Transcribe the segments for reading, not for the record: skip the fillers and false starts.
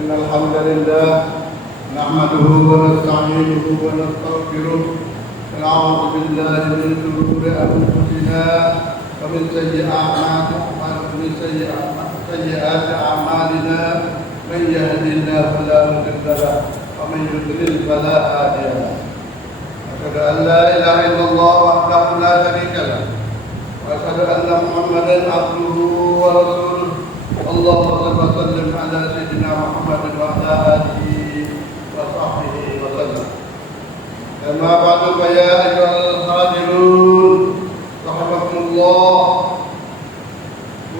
إن الحمد لله نحمده ونستعينه ونستغفره ونعوذ بالله من شرور أنفسنا ومن سيئات أعمالنا من يهد الله فلا مضل له ومن يضلل فلا هادي له أشهد أن لا إله إلا الله وحده لا شريك له وأشهد أن محمدا عبده ورسوله اللهم صل وسلم على سيدنا محمد وعلى آله وصحبه وسلم. أما بعد فيا أيها الحاضرون رحمكم الله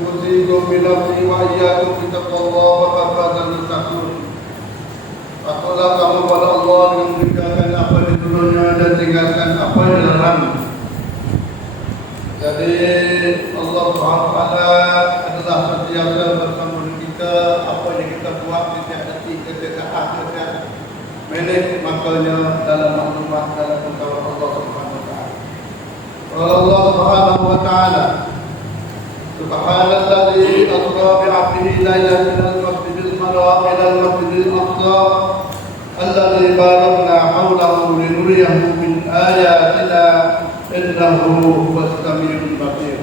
أوصيكم بنفسي وإياكم بتقوى الله وقد فاز المتقون. Takutlah kamu kepada Allah dengan meninggalkan apa di dunia dan tinggalkan apa yang dilarang. Jadi Allah Subhanahu wa taala adalah sentiasa bersama kita, apa yang kita buat setiap detik, setiap saat, setiap minit, makanya dalam maklumat dalam pengetahuan Allah Subhanahu wa taala. Allah Subhanahu wa taala Subhanalladzi asra bi'abdihi lailan minal masjidil haram ilal masjidil aqsa alladzi barakna hawlahu linuriyahu min ayatina innahu huwas samiul basir.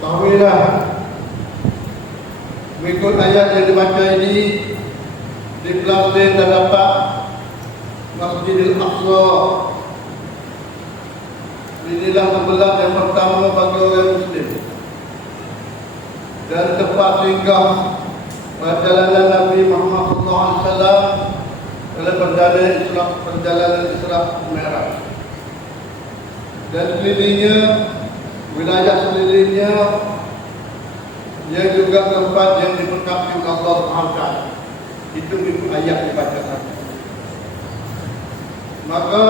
Ketahuilah, mengikut ayat yang dibaca ini, di Palestin terdapat Masjidil Aqsa. Inilah tempat yang pertama bagi orang Muslim dan tempat singgah perjalanan Nabi Muhammad SAW dalam perjalanan Isra Mi'raj. Dan sekelilingnya, wilayah sekelilingnya, ia juga tempat yang diberkati oleh Allah SWT. Itu ayat dibacakan. Maka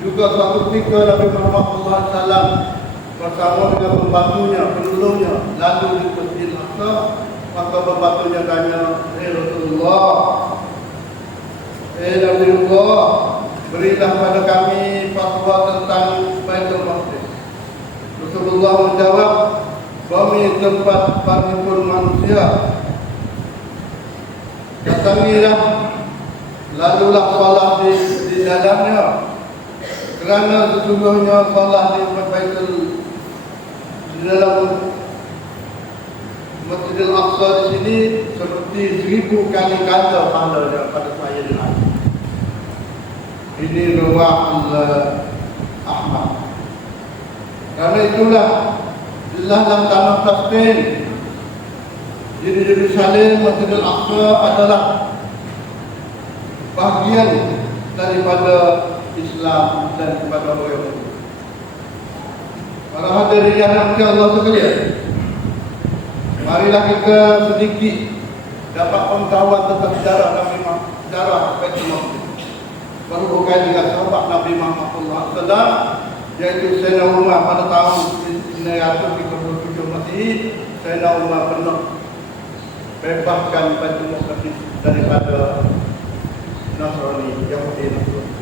juga suatu ketika Nabi Muhammad SAW bersama dengan pembantunya, penolongnya, lalu di Masjid Al-Aqsa, maka pembantunya tanya, Rasulullah, Nabiullah, berilah pada kami fatwa tentang Baitul Maqdis. Rasulullah menjawab, bumi tempat paripurna manusia. Datangilah, lalulah salat di dalamnya, kerana sesungguhnya salat di Baitul di dalam Masjidil Aqsa di sini seperti 1000 kali ganda pahalanya pada saya di hari. Ini riwayat Ahmad. Karena itulah dalam tanah Palestin di Yerusalem, Masjidil Aqsa adalah bahagian daripada Islam dan kepada orang Yahudi. Para hadirin yang dirahmati Allah sekalian, marilah kita sedikit dapat pengetahuan tentang sejarah Nabi Muhammad, sejarah Baitul Maqdis. Berhubungan dengan sahabat Nabi Muhammad SAW, yaitu Sayyidina Umar pada tahun 937 Masehi. Sayyidina Umar pernah bebaskan Baitul Maqdis daripada Nasrani, Yahudi Nasrani.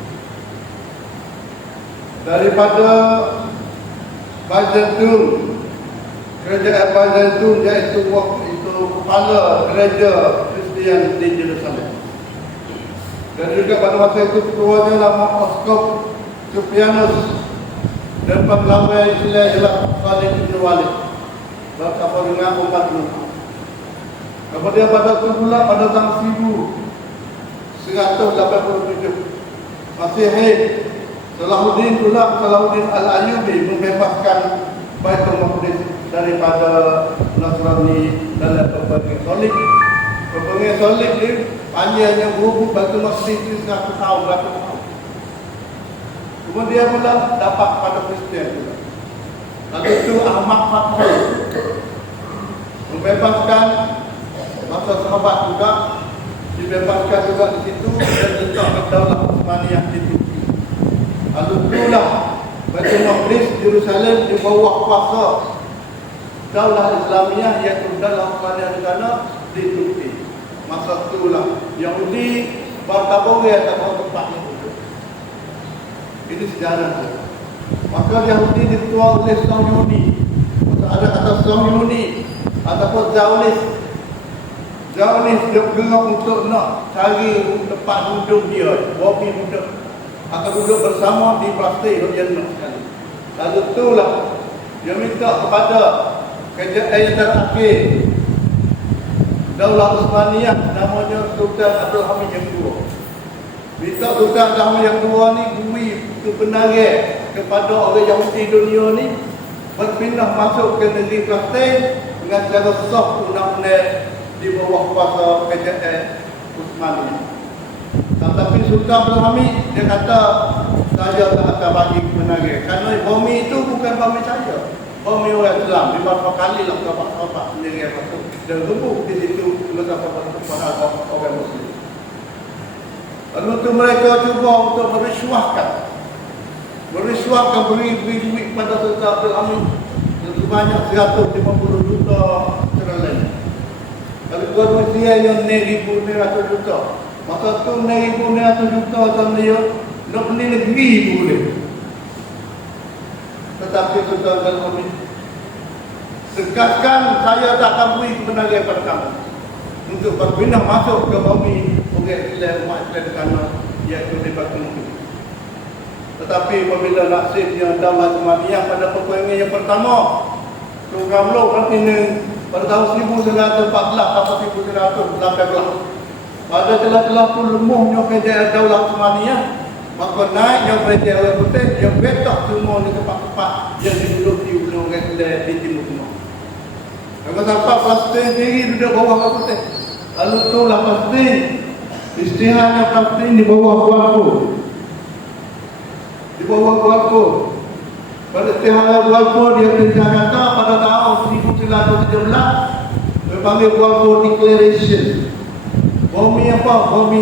Daripada Byzantium, kerajaan Byzantium, iaitu waktu itu kepala gereja Kristian di Yerusalem. Dan juga pada masa itu ketuanya nama Askop Supianus dan pegawai Islam ialah Khalid bin Walid bersama dengan umat Muhammad. Kemudian pada tahun 1187 Masehi, Salahuddin Al-Ayyubi membebaskan Baitul Maqdis daripada Nasrani dalam peperangan Salib. Peperangan Salib ni panjangnya berhubung Baitul Maqdis itu 100 tahun, berapa tahun. Kemudian pula dapat pada Kristian juga. Lalu itu Ahmad Fathul membebaskan masa sahabat juga, dibebaskan juga di situ dan letak Daulah Utsmaniyah di situ. Lalu itulah Baitul Maqdis Yerusalem di bawah kuasa Daulah Islamiyah, iaitu Daulah Utsmaniyah di sana di Turki. Masa itulah Yahudi bertabung atas tempat itu. Ini sejarah. Maka Yahudi diketuai oleh Sahyuni, ada kata Sahyuni ataupun Zionis. Zionis dia gerak untuk nak cari tempat duduk dia, bumi duduk, akan duduk bersama di Palestin dia nak sekali. Lalu itulah dia minta kepada kerajaan yang terakhir Daulah Uthmaniyah, namanya Sultan Abdul Hamid yang kedua. Minta Sultan Abdul Hamid yang kedua ni beri kebenaran kepada orang Yahudi dunia ni berpindah masuk ke negeri Palestin dengan cara sah undang-undang di bawah kuasa kerajaan Uthmaniyah. Tetapi Sultan Abdul Hamid dia kata saya tak akan bagi kebenaran kerana bumi itu bukan bumi saya, bumi orang Islam. Beberapa kali lah sahabat-sahabat sendiri yang masuk dan rebut di situ kepada orang Muslim. Lalu tu mereka cuba untuk merisuahkan beri duit kepada Sultan Abdul Hamid sebanyak 150 juta sterling. Kalau buat usia yang 1,900 juta, maka tu 1,900 juta sama dia nak beli negeri boleh. Tetapi Sultan Abdul Hamid tegaskan saya tak akan beri kebenaran pada kamu untuk berpindah masuk ke bumi orang Islam, umat Islam kerana iaitu debat mungkin. Tetapi apabila nasibnya Daulah Uthmaniyah pada peperangan yang pertama Surah Lo nanti pada tahun 1914 atau 1918, pada telah-telah tu lemahnya kerajaan Daulah Uthmaniyah, maka naiknya kerajaan orang putih yang betak semua di tempat-tempat yang diduduki oleh orang Islam di Timur Tengah. Maka sampai Palestin sendiri duduk bawah orang putih. Lalu itulah Palestin, istiharnya Palestin di bawah Balfour. Di bawah Balfour. Pada istihara Balfour dia kata pada tahun 1917 dipanggil Balfour Declaration. Bumi apa? Bumi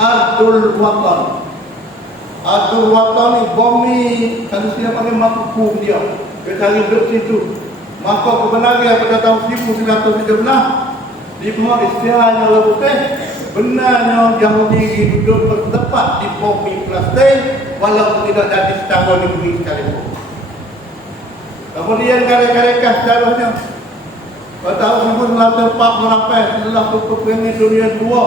Ardul Watan. Ardul Watan ni bumi, kalau saya panggil makhluk dia. Dia cari duduk situ. Maka kebenaran pada tahun 1917 di bawah istiharanya orang putih, benarnya Yahudi duduk bertempat di bumi Palestin walaupun tidak jadi setanggung negeri sekalipun. Kemudian karya-karya sejarahnya pada tahun 1948 setelah peperangan dunia II,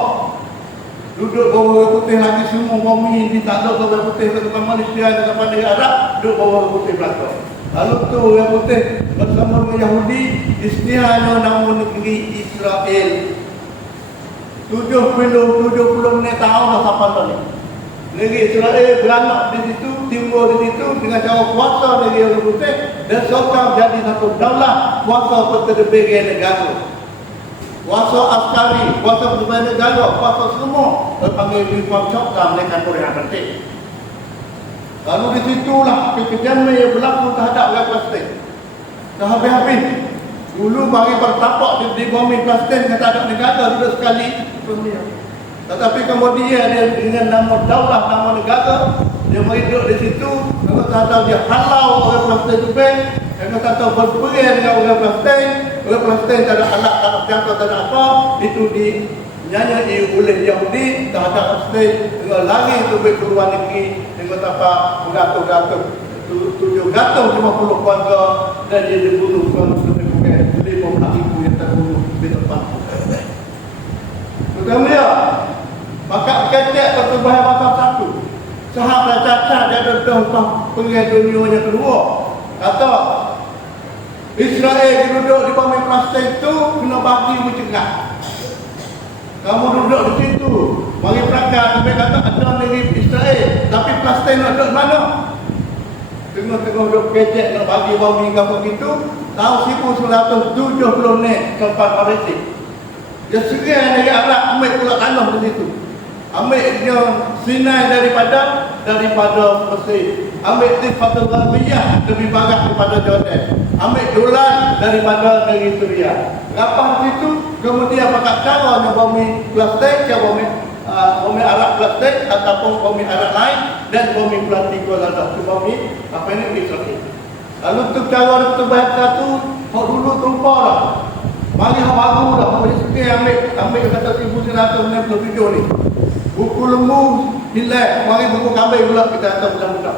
duduk bawah orang putih lagi semua bumi ditakluk orang putih kepada Malaysia dan kepada Arab, duduk bawah orang putih belakang. Lalu tu orang putih bersama dengan Yahudi istiharnya nama negeri Israel. 70 tahun dah sampai tadi. Negeri Israel beranak di situ, timbul di situ dengan cara kuasa negeri orang putih dan sokong jadi satu daulah kuasa berterbagi negara. Kuasa askari, kuasa berbeza negara, kuasa semua terpanggil di kuasa dalam mereka Korea Penting. Lalu di situlah kekejaman yang berlaku terhadap orang Palestin. Dah habis-habis. Dulu bagi bertapak di bumi Palestin kata ada negara duduk sekali dunia. Tetapi kemudian dia dengan nama daulah, nama negara, dia mari duduk di situ, kalau tahu dia halau orang Palestin itu baik, kalau tahu berperang dengan orang Palestin tak ada alat, tak ada jangka, tak ada apa, itu dinyanyi oleh Yahudi terhadap Palestin dengan lari itu ke luar negeri dengan apa beratur-gatur 750 keluarga dan dia dibunuh lebih 50,000 yang terbunuh di tempat. Kemudian maka kecek pertubuhan pasal 1 sahabat cacat dia dah perang dunia yang kedua kata Israel duduk di bumi Palestin itu kena bagi mencegah. Kamu duduk di situ bagi perangkat sampai kata ada negeri Israel tapi Palestin ada di mana? Tengah-tengah duduk kecek nak bagi bumi kamu begitu tahun 1970 ni sempat Malaysia. Dia serai negeri Arab ambil pula tanah di situ. Ambil dia Sinai daripada Mesir. Ambil Tifatul Gharbiyah lebih barat daripada Jordan. Ambil Golan daripada negeri Syria. Lepas itu kemudian pakai caranya bumi Palestin ke bumi Arab Palestin ataupun bumi Arab lain dan bumi Palestin Kuala bumi apa ini Israel. Lalu tu cara tu bahasa tu dulu terlupa lah. Mari baru dah boleh sikit ambil kata 1960 video ni. Buku lembu hilang, mari buku kambing pula kita hantar budak-budak.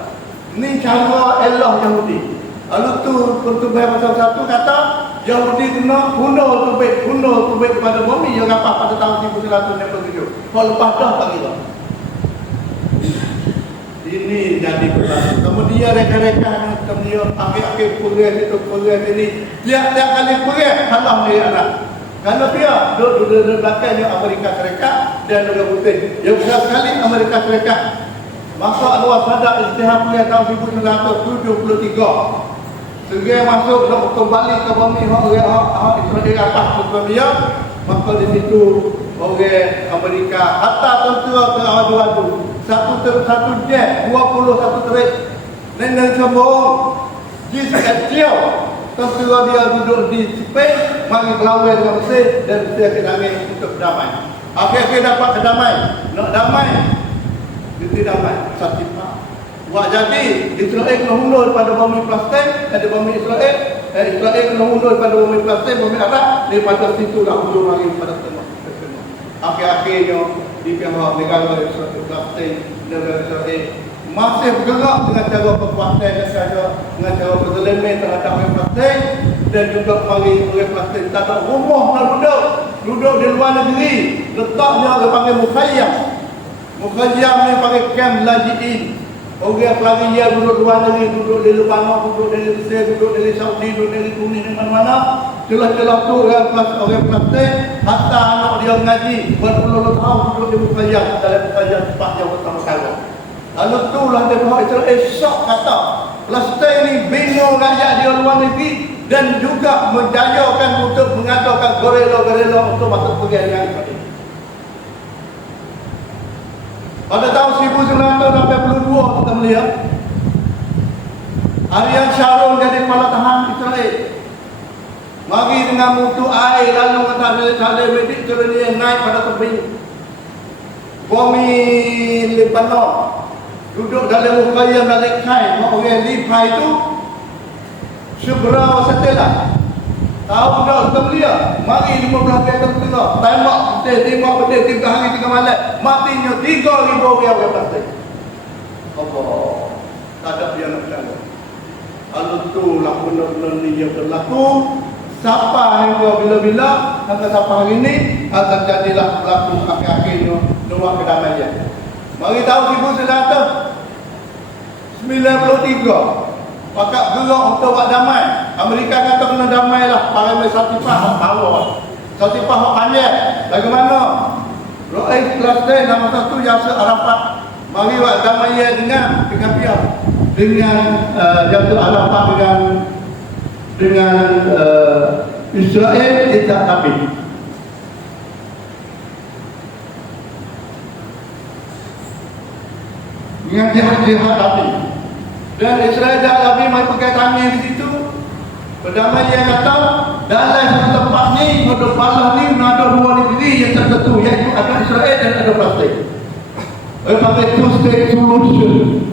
Ini cara elah Yahudi. Lalu tu Kutubah pasal 1 kata Yahudi kena bunuh tubik kepada bumi yang apa pada tahun 1967. Kalau lepas dah tak kira. Ini jadi berlaku. Kemudian reka-reka kemudian akhir-akhir perang itu perang ini tiap-tiap kali perang halang dia anak. Kerana dia duduk belakangnya Amerika Serikat dan negara Putih. Yang besar sekali Amerika Serikat. Masa Anwar Sadat Isytihad perang tahun 1973. Sehingga masuk nak kembali ke bumi hak Israel atas dunia, maka di situ orang Amerika hatta tentera teradu satu jet 21 terik nenek sembong kecil tentera dia duduk di Spain mari berlawan dengan Mesir dan Mesir kedamai untuk damai. Akhir-akhir dapat kedamai, nak damai dia damai Satifah. Wah, jadi Israel kena hundur pada bumi Palestin, ada bumi Israel kena hundur pada bumi Palestin, bumi Arab, daripada situ dah hundur lagi pada tengah. Akhir-akhirnya di pihak negara Israel, Palestin, negara Israel masih bergerak dengan cara kekuatan dengan cara berzaliman terhadap orang Palestin dan juga mari orang Palestin tak ada rumah nak duduk di luar negeri, letaknya orang panggil Mukhayyam ni panggil camp lajiin. Orang pelari dia duduk luar negeri, duduk di Lebanon, duduk di Mesir, duduk di Saudi, duduk di Tunis, di mana-mana. Celah-celah tu orang Palestin, hatta anak dia mengaji, berpuluh-puluh tahun duduk di Mukhayyam, dalam Mukhayyam tempatnya pertama-tama. Lalu tu lah dia bahawa Israel syok kata, Palestin ni bingung rakyat dia luar negeri dan juga menjayakan untuk mengadakan gerila-gerila untuk masuk pergi dengan Israel. Pada tahun 1982 kita melihat Ariel Sharon jadi kepala tahan Israel. Mari dengan mutu air lalu kata salib medik turunnya naik pada tebing bumi Lebanon. Duduk dalam Mukhayyam dalam kain. Orang Lipai itu segera setelah tahu dah kita belia. Mari 15 meter tengah. Tembak tembak pedih 3 hari 3 malam. Matinya 3,000 orang pasti. Allah. Tak ada dia nak jaga. Lalu tu lah benar-benar ni yang berlaku. Siapa hingga bila-bila sampai sampai hari ini akan jadilah berlaku akhir-akhirnya dua kedamaian. Mari tahu 1993. Pakak gerak untuk buat damai. Amerika kata kena damai lah. Parlimen Satifah hak power. Satifah hak panjang. Bagaimana? Rakyat Palestin nama satu Yasser Arafat. Mari buat damai dengan pihak. Dengan Yasser Arafat dengan Israel tidak tapi. Dengan jihad tapi. Dan Israel dah lebih main pakai tangan di situ. Perdamaian yang kata dalam satu tempat ni, pada Palestin ni ada dua negeri yang tertentu, iaitu ada Israel dan ada Palestin. Pakai two-state solution.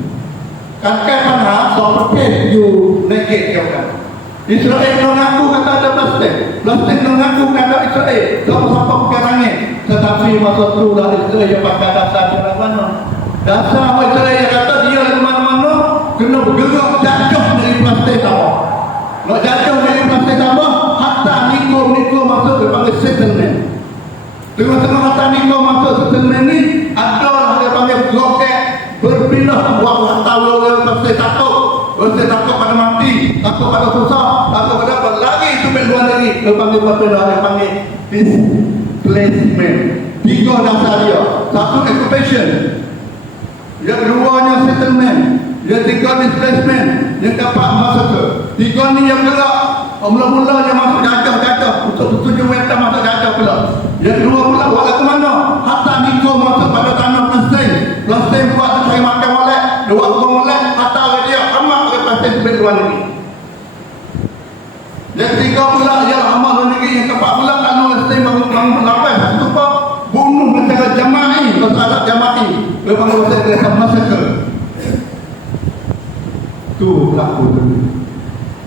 Kan mana seperti you negate kan. Israel nak ngaku kata ada Palestin, Palestin nak ngaku kata Israel. Sama-sama pakai tangan. Tetapi masa tu lah Israel yang pakai dasar di mana. Dasar Israel yang kata dia di mana-mana kena bergerak jatuh dari Palestin sama. Nak jatuh dari Palestin sama, hatta Niko masuk ke panggil settlement. Tengah-tengah hatta Niko masuk settlement ni, adalah dia panggil roket berpindah buat hatta orang Palestin takut. Palestin takut pada mati, takut pada susah, takut pada apa. Lagi itu luar negeri. Dia panggil apa dia panggil displacement. 3 dasar dia. Satu occupation. Yang keduanya settlement. Yang tiga displacement. Yang keempat massacre. 3 ni yang gerak. Mula-mula yang masuk jatuh untuk 7 meter masuk jatuh pula. Yang kedua pula buat ke mana? Hatta Niko masuk pada tanah Palestin. Palestin buat cari makan molek. Dua orang molek. Hatta dia amat ke Palestin sebagai luar negeri. Yang ketiga pula ialah amal luar negeri. Yang keempat pula kalau Palestin bangun lapis. Itu apa? Bunuh secara jama'i. Kalau ada jama'i. Lepas Palestin kena massacre. Itu berlaku dulu.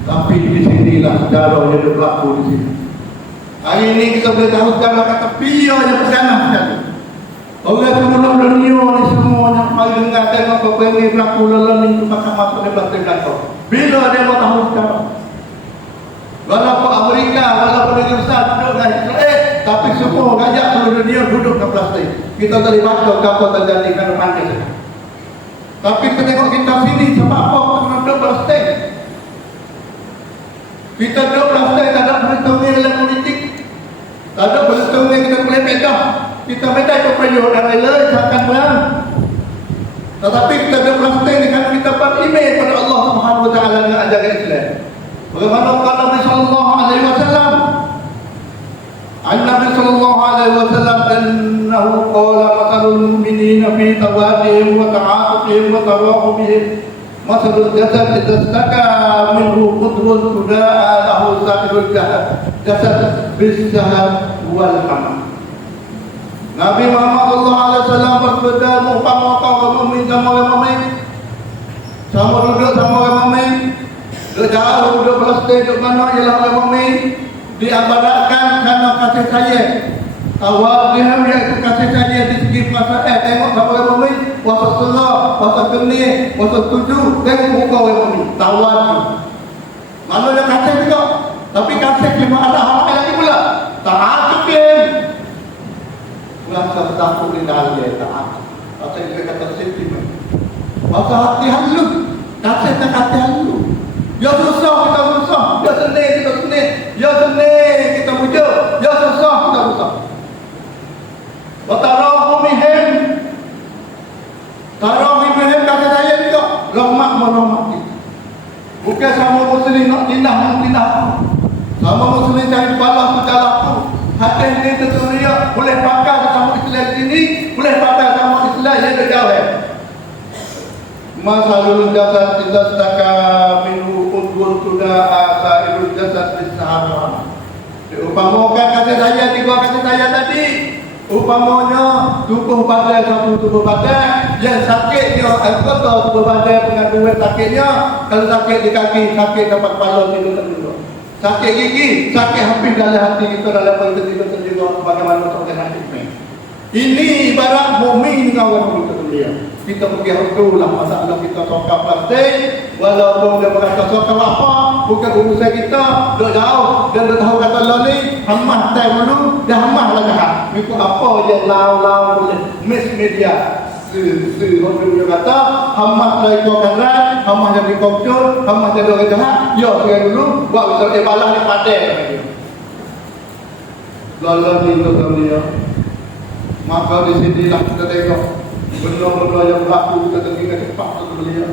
Tapi di sinilah darah yang berlaku di sini. Hari ini kita boleh tahu sejarah kata pia yang berjanah sekali. Orang semua dunia ni semuanya mari dengar tengok apa yang ini berlaku lalu itu maka masuk di Palestin kantor. Bila dia mau tahu sekarang? Walaupun Amerika, walaupun negara besar duduk dengan Israel, tapi semua ngajak seluruh dunia duduk di Palestin. Kita tadi baca apa terjadi kan panggil. Tapi kita tengok kita sini sebab apa kita duduk Palestin? Kita duduk Palestin tak ada perhitungan dalam politik. Tak ada perhitungan kita boleh pedah. Kita beda keperluan dan lain-lain akan berang. Tetapi kita berpraktik dengan kita beriman pada Allah Subhanahu Wa Taala dengan ajaran Islam. Bagaimana kata Nabi Sallallahu Alaihi Wasallam? Nabi Sallallahu Alaihi Wasallam annahu qala matalul mu'minina fi tawadihim wa ta'atufihim wa tarahumihim matalul jasad idza istaka minhu qudrun sudaa lahu sa'irul jasad bis-sahab wal hamam. Nabi Muhammad sallallahu alaihi wasallam bersabda, umpama kau meminta sama orang sama duduk sama orang duduk jauh, duduk Palestin, duduk mana ialah orang mukmin diabadkan karena kasih sayang. Awal dia iaitu kasih sayang di segi perasaan. Tengok sama orang mukmin, puasa surah, puasa kening, puasa tujuh, tengok muka orang mukmin, tawar. Mana yang kasih juga, tapi kasih cuma ada hal lagi pula. Taat fikir. Rasa takut di dalam dia taat. Rasa dia kata sentimen. Rasa hati halu. Rasa tak hati halu. Ya susah kita susah. Ya senang kita senang. Ya senang kita mudah. Ya susah kita susah. Watarahumihim. Tarahumihim kata saya juga. Rahmat merahmat kita. Bukan sama muslim nak tindah. Sama muslim cari balas secara tu. Hati ini tentunya boleh pakai sama Islam sini, boleh pakai sama Islam yang berjauh. Masalul jasad idza staka minhu qudwun sudah asairul jasad bis-sahaba. Diumpamakan kata saya tiga kata saya tadi, umpamanya tubuh badan satu tubuh badan yang sakitnya anggota tubuh badan pengaduan sakitnya, kalau sakit di kaki, sakit dapat kepala tidur. Sakit gigi, sakit hampir dalam hati kita, dalam perut kita juga bagaimana untuk hati. Ini ibarat bumi dengan orang kita dunia. Kita pergi hukulah masalah kita sokap plastik, walaupun dia berkata sokap apa, bukan urusan kita, dah jauh dan dah tahu kata lali, hamah tay dulu, dah hamah lah jahat. Ikut apa je lau boleh mass media. Orang dia kata hamah lah ikut kanan, hamah jadi komputer, hamah jadi orang jahat. Ya, saya dulu buat usaha balas ni padai. Lalu ni tuan dia. Maka di sinilah kita tengok benda-benda yang berlaku kita tengok cepat tuan dia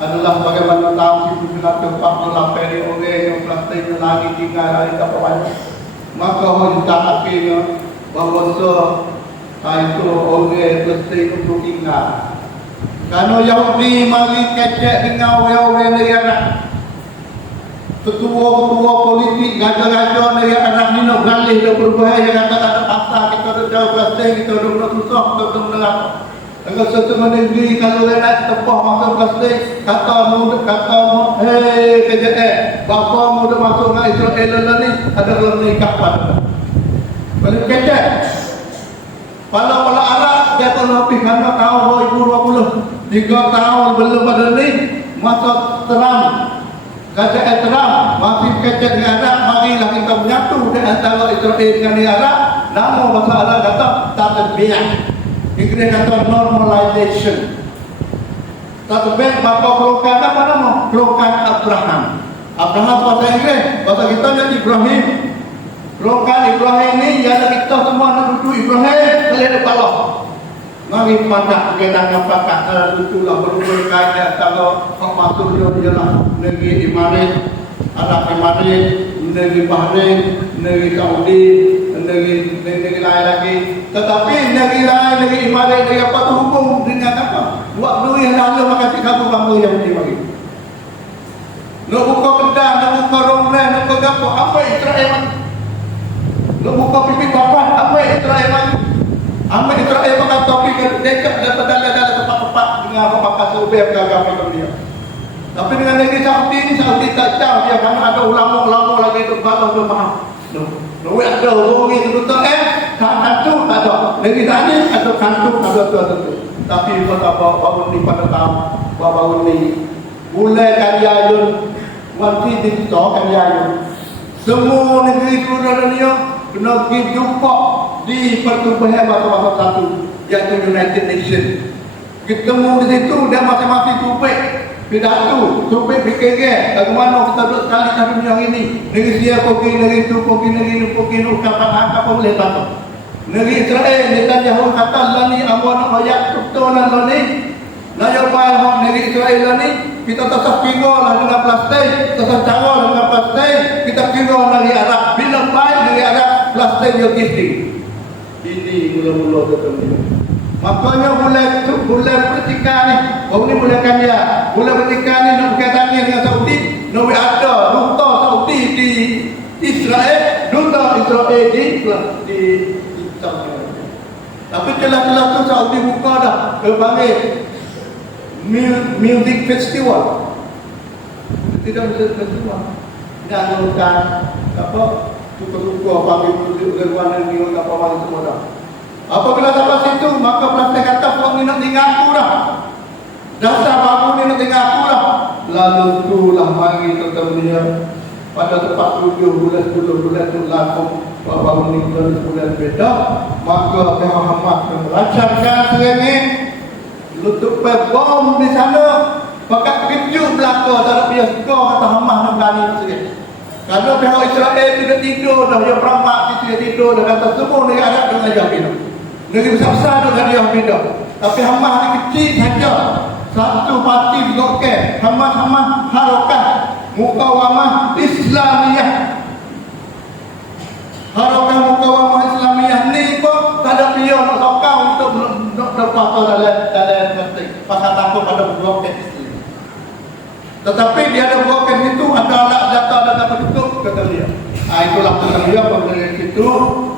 adalah bagaimana tahu si berlaku cepat melapai di orang yang plastik lagi tinggal lagi tak banyak. Maka hendak akhirnya bahawa itu orang plastik untuk tinggal. Kerana Yahudi mari kecek dengan orang-orang negara. Ketua-ketua politik, raja-raja negara ni nak beralih dah perubahan yang kata tak ada pasal, kita ada jauh plastik, kita ada benda susah, kita ada benda apa. Dengan setengah negeri, kalau dia nak tepah masuk plastik, kata bapa muda masuk dengan Israel ni, ada dalam nikah pada. Balik kecek. Pala Arab, dia tahu lebih karena tahun 2020, 3 tahun belum pada ni, masa Trump. Kata Trump masih kecek dengan Arab, marilah kita menyatu di antara Israel dengan Arab. Nama bahasa Arab kata tatbi'ah. Inggeris kata normalization. Tatbi'ah bapa kelokan apa nama? Kelokan Abraham. Abraham bahasa Inggeris, bahasa kita ni Ibrahim. Kelokan Ibrahim ni ialah kita semua nak duduk Ibrahim boleh kepala. Mari pakat kedangan pakat itulah berumur kaya kalau masuk dia lah negeri Imarat, Arab Imarat, negeri Bahrain, negeri Saudi, negeri lain lagi. Tetapi negeri lain, negeri Imarat, negeri apa tu hukum dengan apa? Buat duit lalu makan kamu bangga yang bagi. Nak buka kedai, nak buka rumah, nak buka apa? Apa Israel? Nak buka pipi papan, apa Israel? Ambil Israel makan topi dekat dalam tempat-tempat dengan apa-apa survei agama dunia. Tapi dengan negeri Saudi ni, Saudi tak tahu dia kan ada ulama-ulama lagi tu baru dia faham. Duit ada orang itu betul tak ada. Negeri tadi ada kantung ada tu. Tapi pada baru ni pada tahu baru ni mulai karya yun wanti dito karya yun semua negeri seluruh dunia kena pergi jumpa di pertubuhan masa-masa satu iaitu United Nations. Ketemu di situ dan masing-masing topik pidato, topik fikir bagaimana kita duduk sekali di dunia ini. Negeri Syria pergi, negeri itu pergi, negeri itu pergi, ucapan apa boleh tahu. Negeri Israel Netanyahu kata lani awan ayat tutunan lani naya bayar hak negeri Israel lani kita tetap kira lah dengan plastik, tetap cara dengan plastik, kita kira negeri Arab bila baik negeri Arab plastik logistik. Ini mula-mula ketemu. Makanya boleh pertikaian ni, orang ni boleh kaya, boleh pertikaian ni nak berkaitan dengan Saudi, nak ada duta Saudi di Israel, duta Israel di tapi celah-celah tu Saudi buka dah berbagai music festival. Tidak music festival. Dan bukan apa suka-suka panggil muzik ke luar negeri apa macam semua dah. Apabila sampai situ maka plastik kata puak ni nak tinggal aku dah. Dasar baru ni nak tinggal aku dah. Lalu itulah mari ketemu dia pada tempat 7 bulan 10 bulan tu langsung baru ni bulan beda, maka pihak Hamas melancarkan serangan letup bom di sana. Pakat kejut belaka tak ada suka kata Hamas nak berani serangan. Kalau pihak Israel tidak tidur dah, dia perampak dia tidur dah kata semua negeri Arab dengan Yahuda. Negeri besar-besar dengan Yahuda. Tapi Hamas ni kecil saja. Satu parti blokir Hamas Harokat Mukawamah Islamiyah. Harokat Mukawamah Islamiyah ni pun tak ada dia nak sokong untuk dapat dalam pasal takut pada blokir Islam. Tetapi dia ada blokir itu ada alat data dan penduduk kata dia. Itulah kata dia pada situ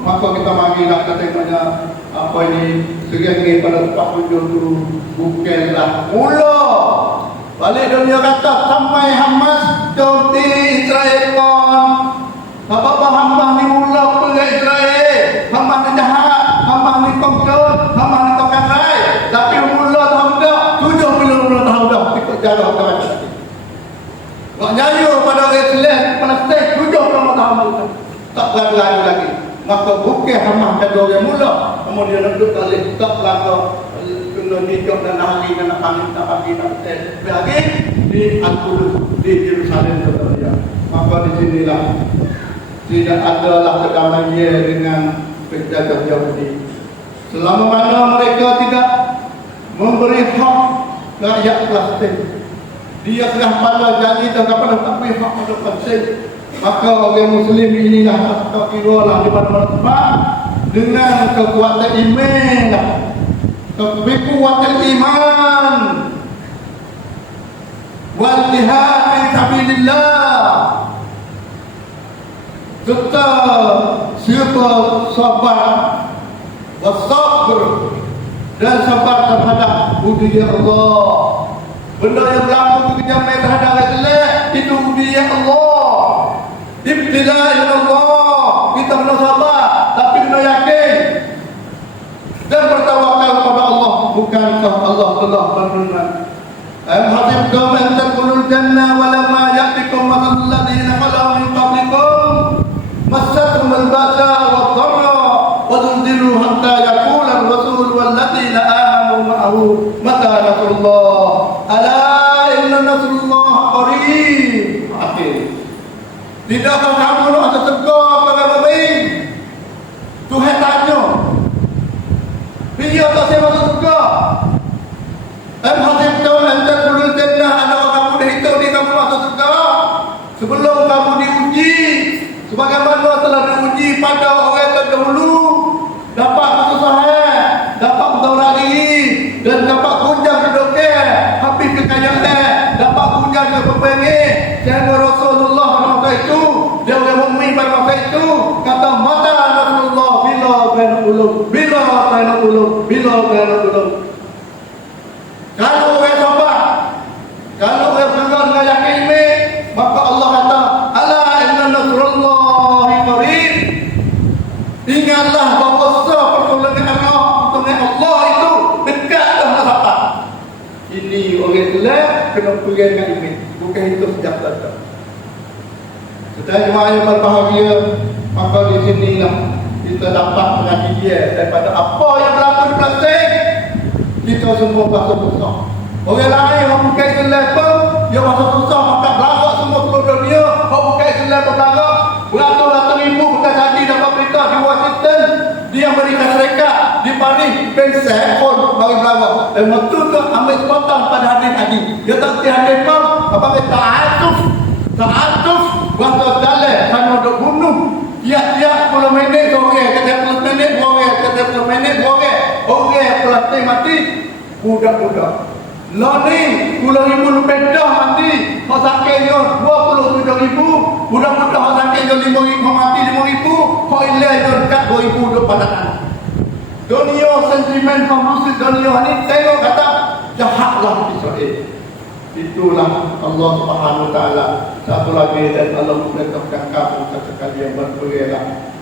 maka kita mari nak katanya apa ini serengi pada tempat tujuh tu bukanlah mula balik dunia kata sampai Hamas cuti Israel pun apa Hamas ni mula pergi Israel, Hamas ni jahat, Hamas ni kongkot, Hamas ni tokarai. Tapi mula tahu dah 70 tahun dah ikut jalan kerajaan. Nak nyanyi pada Islam Palestin 70 tahun tak berlaku lagi. Maka bukan Hamas pada orang mula, kemudian duduk kali tak laku kena dijok dan ahli dan nak kami tak bagi nak lagi di Al-Qudus di Yerusalem katanya. Maka di sinilah tidak adalah kedamaian dengan penjajah Yahudi. Selama mana mereka tidak memberi hak rakyat Palestin, dia telah pada janji dan kepada tak beri hak pada Palestin, maka orang Muslim inilah atau kiralah di mana-mana tempat dengan kekuatan iman lah. Kekuatan iman wal jihad fi sabilillah serta siapa sabar wasabr dan sabar terhadap ujian Allah. Benda yang berlaku kekejaman terhadap Islam itu ujian Allah, ibtilah Allah. Kita kena sabar tapi kena yakin dan bertawakal kepada Allah. Bukankah Allah telah berfirman, am hasibtum an tadkhulul jannah wa lamma ya'tikum mathalul ladzina khalu min qablikum massatum al-ba'sa wad-dharra wa zilzilu hatta yaqula ar-rasul wal ladzina amanu ma'ahu mata nasrullah ala inna nasrullah qarib. Akhir. Tidakkah kamu nak tertegur kepada baik? Tuhan tanya, dia tak saya masuk surga. Am hasibtum an tadkhulul jannah, adakah kamu dihitung di kamu masuk surga sebelum kamu diuji sebagaimana telah diuji pada orang terdahulu, dapat kesusahan, dapat mendorak diri dan dapat kunjang kedoknya, habis kekayaan, dapat kunjang ke pembengih. Sehingga Rasulullah pada masa itu, dia orang mukmin pada masa itu kata mata Rasulullah bila baina ulum, bila baina ulum, bila baina ulum. Kalau orang sabar, kalau orang sabar dengan yakin ini, maka Allah kata ala inna nasrullahi qarib. Ingatlah bahawa pertolongan Allah, pertolongan Allah itu dekat dah Ini orang gelap kena pegang dengan iman. Bukan itu sejak datang. Sedang jemaah yang berbahagia, maka di sinilah kita dapat mengaji dia daripada apa yang berlaku di Palestin. Kita semua bahasa susah. Orang lain yang bukan gelap pun, dia bahasa susah, maka belakang semua seluruh dunia. Yang bukan gelap belakang, beratus-ratus ribu bukan haji dapat berita di Washington, di Amerika Serikat, di Paris, pensel pun bagi belakang. Dan waktu tu ambil spontan pada hadir. Dia tak hadir pun, apa kata ta'atuf, bahasa dalil, kan untuk bunuh. Tiap-tiap 10 minit orang, tiap 10 minit orang, tiap 10 minit orang. Orang Palestin mati, budak-budak. Lah ni 10,000 lebih dah mati. Hak sakitnya 27,000. Budak-budak hak sakitnya 5,000 mati 5,000. Hak ilah itu dekat 2,000 duduk pada tanah. Dunia sentimen muslim dunia ni tengok kata jahatlah Israel. Itulah Allah Subhanahu Wa Taala. Satu lagi dan Allah menetapkan kamu sekalian berpergilah.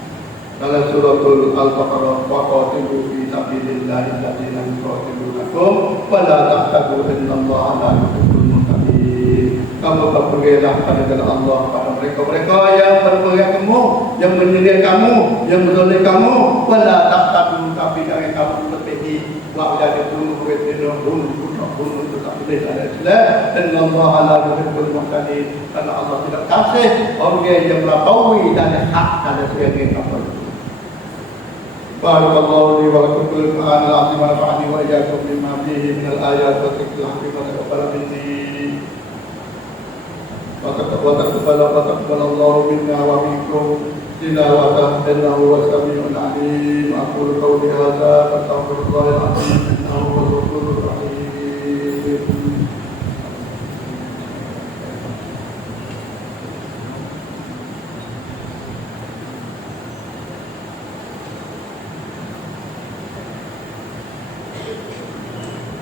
Dalam suratul Al-Baqarah, waqatilu fi sabilillahi alladziina yuqatilunakum wa la tahsabu innallaha la yuhibbul mu'tadin. Kamu berpergilah pada jalan Allah pada mereka-mereka yang berperang kamu, yang menyindir kamu, yang menolak kamu, wa la tahsabu, tapi jangan kamu melebihi wa jadi bunuh itu tak boleh ada Islam. Dan Allah la yuhibbul mu'tadin. Karena Allah tidak kasih orang yang melampaui dan hak dan sebagainya. Barakallahu li wa lakum fil Qur'anil 'azim wa nafa'ani wa iyyakum bima fihi minal ayati wa dzikril hakim wa taqabbal minni wa taqabbalallahu minna wa minkum tilawatan innahu was-sami'ul 'alim. Aqulu qawli hadza wa astaghfirullahal 'azim innahu huwal ghafurur rahim.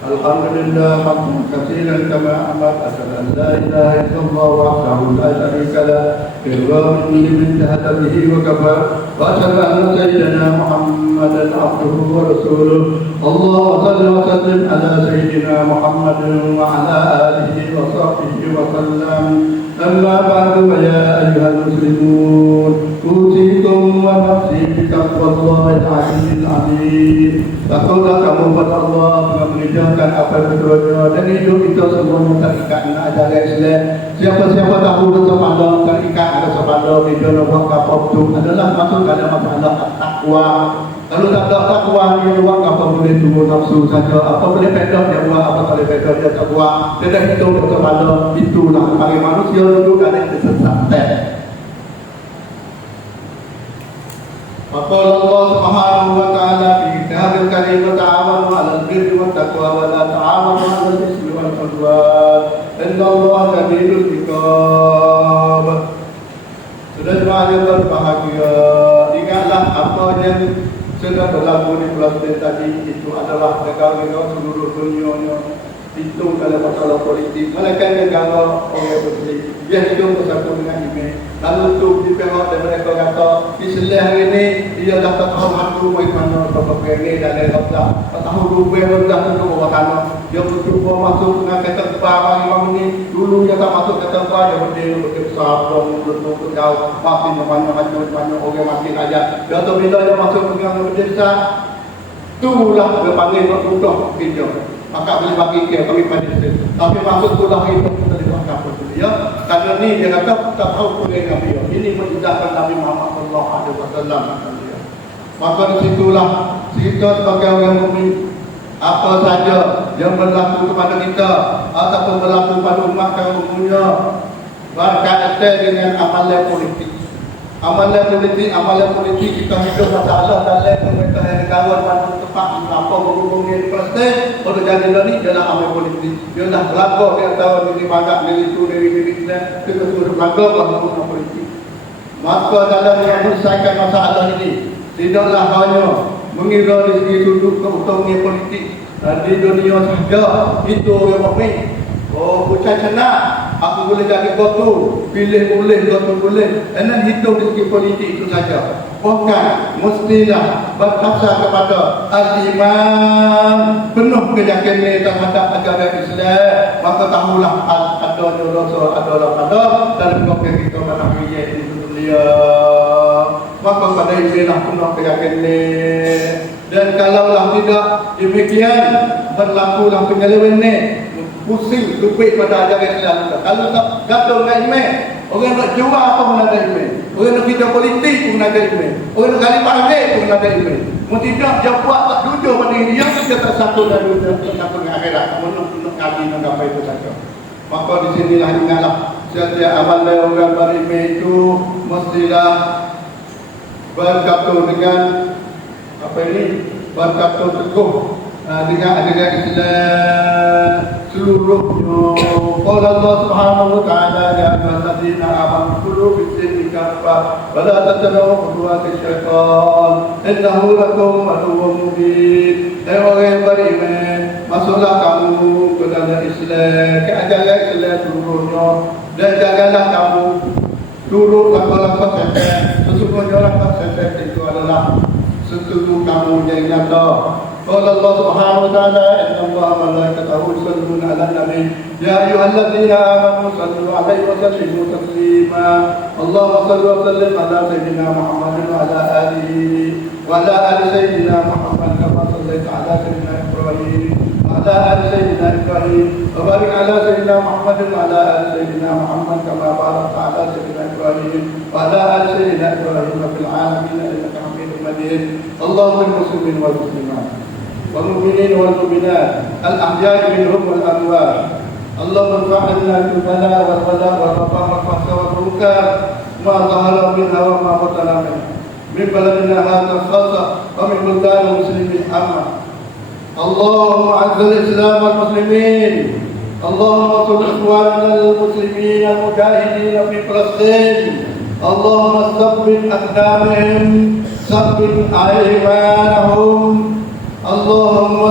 Alhamdulillah hamdan katsiran kama amara asyhadu an la ilaha illallah wahdahu la syarika lah irwamun liman tahada bihi wa kafar wa asyhadu anna sayyidina Muhammadan abduhu wa rasuluh. Allahumma shalli wa sallim ala sayyidina Muhammadin wa ala alihi wa sahbihi wa sallam. Amma ba'du ya ayyuhal muslimun usikum wa nafsi bi taqwallahil 'aliyyil 'azim. Takutlah kamu kepada Allah dengan mengerjakan apa yang betul-betul dan hidup kita semuanya terikat dengan ajaran Islam. Siapa-siapa tahu bersama Allah terikat ada sepanda hidup buat apa itu adalah masuk dalam masalah takwa. Kalau tak ada takwa dia buat apa boleh tunggu nafsu saja, apa boleh pedok dia buat, apa boleh pedok dia tak buat. Dia dah hidup bersama Allah. Itulah bagi manusia itu ada kesesatan. Maka Allah Subhanahu Wa Taala di kitabul karim ta'awanu 'alal birri wat taqwa wa la ta'awanu 'alal ismi wal 'udwan. Innallaha shadidul 'iqab. Sudah jemaah yang berbahagia, ingatlah apa yang sudah berlaku di Palestin tadi itu adalah negara-negara seluruh dunia. Itu dalam masalah politik. Mereka negara orang Muslim. Dia hidup bersatu dengan iman. Lalu tu diperhatikan dan mereka kata Islam hari ini dia dah tak tahu hantu bagaimana berperang ini dan dia tak tahu rupiah dah tentu bawa tanah. Dia mencuba masuk dengan kata barang imam ini. Dulu dia tak masuk kata barang dia berdiri besar betul jauh makin banyak orang makin ajar. Dia tu bila dia masuk dengan berdiri itulah dia panggil berbudak pinjam. Maka boleh bagi dia kami pada situ. Tapi maksud tulah itu kita dibuatkan betul ya. Karena ni dia kata tak tahu pun dengan dia. Ini mukjizat Nabi Muhammad sallallahu alaihi wasallam. Maka disitulah kita sebagai orang mukmin apa saja yang berlaku kepada kita ataupun berlaku pada umat kaum umumnya berkaitan dengan amalan politik. Amalan politik kita hidup masalah dalam pemerintahan negara pada tempat apa berhubungan di Palestin. Kalau jadi dari adalah amal politik. Dia dah berlaku di antara negeri barat, negeri itu, negeri Islam. Kita sudah berlaku berhubungan politik. Maka dalam menyelesaikan masalah ini tidaklah hanya mengira di segi sudut keutamaan politik dan di dunia sahaja itu yang mukmin. Oh, bukan senang. Aku boleh jadi gotu, pilih boleh, gotu boleh. Dan hidup di segi politik itu saja. Bukan, mestilah berkasa kepada al-iman, penuh keyakinan terhadap agama Islam. Maka tahulah ada dosa, ada pada dalam kau kita mana pilih di dunia. Maka pada inilah penuh keyakinan. Dan kalaulah tidak demikian, berlakulah penyelewengan ni. Pusing tupik pada ajaran Islam. Kalau tak gaduh dengan iman, orang nak jual apa pun ada iman. Orang nak kita politik pun ada iman. Orang nak kali pandai pun ada iman. Mau tidak dia buat tak jujur pada dia, kita tak satu dan dua satu dengan akhirat. Menurut kami nak apa itu saja. Maka di sinilah ingatlah setiap amal dari orang beriman itu mestilah berkatu dengan apa ini? Berkatu teguh dengan ajaran Islam seluruhnya. Qala Allah Subhanahu wa ta'ala ya ayyuhallazina amanu kulu bis-silmi kaffah wa la tattabi'u khutuwati syaitan innahu lakum aduwwun mubin. Orang yang beriman, masuklah kamu ke dalam Islam, ke ajaran Islam seluruhnya, dan janganlah kamu turut langkah-langkah syaitan. Sesungguhnya langkah syaitan itu adalah setuju kamu yang nyata. قال الله سبحانه وتعالى إن الله وملائكته يصلون على النبي يا أيها الذين آمنوا صلوا عليه وسلموا تسليما اللهم صل وسلم على سيدنا محمد وعلى آل سيدنا محمد كما صليت على سيدنا إبراهيم وعلى آل سيدنا إبراهيم وبارك على سيدنا محمد وعلى آل سيدنا محمد كما باركت على سيدنا إبراهيم وعلى آل سيدنا إبراهيم في العالمين إنك حميد مجيد اللهم المسلمين والمسلمات والمؤمنين والمؤمنات الأحياء منهم والأموات اللهم ارفعنا البلاء والبلاء والوباء والفحشاء والمنكر ما ظهر منها وما بطن منها من بلدنا هذا خاصة ومن بلدان المسلمين عامة. اللهم أعز الإسلام والمسلمين اللهم انصر إخواننا المسلمين المجاهدين في فلسطين اللهم ثبت أقدامهم ثبت أيمانهم اللهم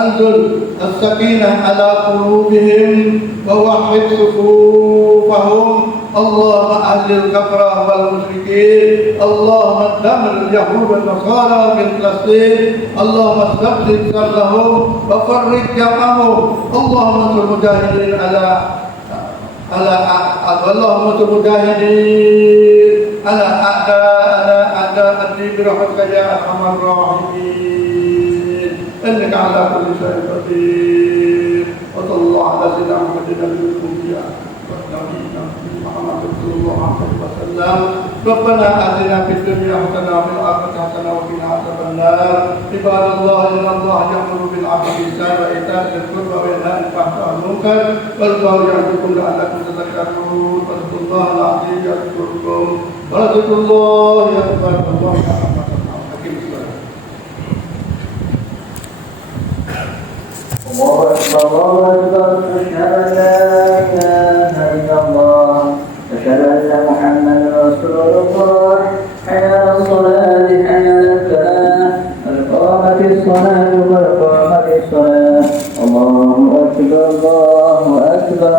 انزل السكينة على قلوبهم ووحد صفوفهم اللهم أهل الكفرة والمشركين اللهم دمر اليهود والنصارى في فلسطين اللهم استبدل شرهم وفرج جمعهم اللهم انصر المجاهدين اللهم انصر المجاهدين على أعداء الدين برحمتك يا أرحم الراحمين إنك على كل شيء قدير وصلى الله على سيدنا محمد النبي الأنبياء ونبينا محمد صلى الله عليه وسلم ربنا آتنا في الدنيا حسنة وفي الآخرة حسنة وقنا عذاب النار عباد الله إن الله يأمر بالعدل والإحسان وإيتاء ذي القربى وينهى عن الفحشاء والمنكر والبغي يعظكم لعلكم تذكرون فاذكروا الله العظيم يذكركم ولذكر الله أكبر والله أعلم. الله أكبر الله أكبر أشهد أن لا إله إلا الله أشهد أن محمدا رسول الله حي على الصلاة حي على الفلاح قد قامت الصلاة قد قامت الصلاة الله أكبر الله أكبر